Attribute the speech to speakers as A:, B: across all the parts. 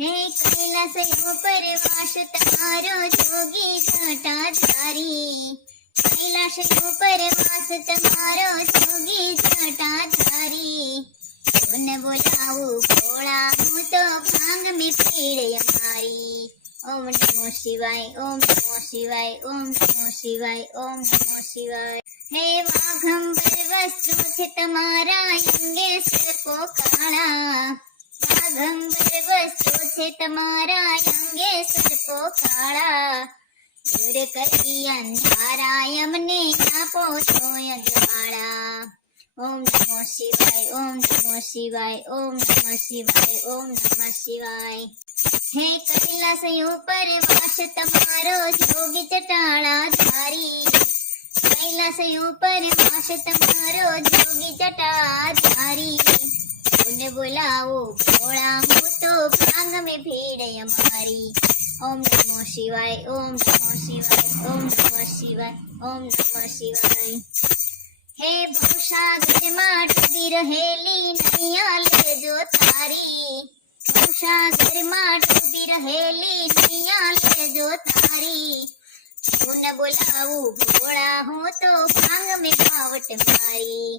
A: હે કૈલાસ ઉપર વાસ તમારો જોગી જટાધારી. કૈલાસ ઉપર વાસ તમારો જોગી જટાધારી. કોને બોલાવું ભોળા, હું તો ભાંગ મી પીડે મારી ઓમ નમો શિવાય, ઓમ નમો શિવાય, ઓમ નમો શિવાય, ઓમ નમો શિવાય. હે વાઘંબર વસ્ત્રો છે તમારા અંગે સર્પો કાળા. વાઘંબર વસ્તુ છે તમારા અંગે સર્પો કાળા દૂર કરી અંધારા અમને આપો છો અજવાળા ઓમ નમો શિવાય ઓમ નમો શિવાય ઓમ નમો શિવાય ઓમ નમઃ શિવાય હે કૈલાસ ઉપર વાસ તમારો જોગી ચટાળા ધારી કૈલાસ ઉપર વાસ તમારો જોગી ચટા ધારી બોલાવો ભાંગ મેં ભીડ અમારી ઓમ નમો શિવાય ઓમ નમો શિવાય ઓમ નમો શિવાય ઓમ નમો શિવાય હે ભવસાગરમાં ડૂબી રહેલી નૈયા લેજો તારી ભવસાગરમાં ડૂબી રહેલી નૈયા લેજો તારી હું બોલાવું ભોળા હું તો ભાંગ મેં ભાવટ મારી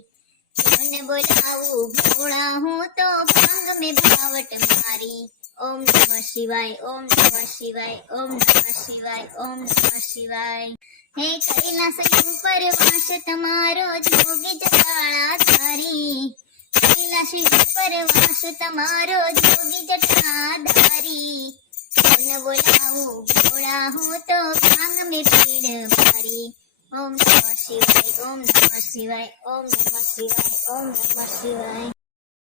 A: હું બોલાવું ભોળા હું તો ભાંગ મેં ભાવટ મારી ઓમ નમઃ શિવાય ઓમ નમઃ શિવાય ઓમ નમઃ શિવાય ઓમ નમઃ શિવાય હે કૈલાસ ઉપર વાસ તમારો જોગી જટાળા ધારી. કૈલાસ ઉપર વાસ તમારો જોગી જટા ધારી. કોને બોલાવું ભોળા હો તો ભાંગ મે પીડ મારી. ઓમ નમઃ શિવાય ઓમ નમઃ શિવાય ઓમ નમઃ શિવાય ઓમ નમઃ શિવાય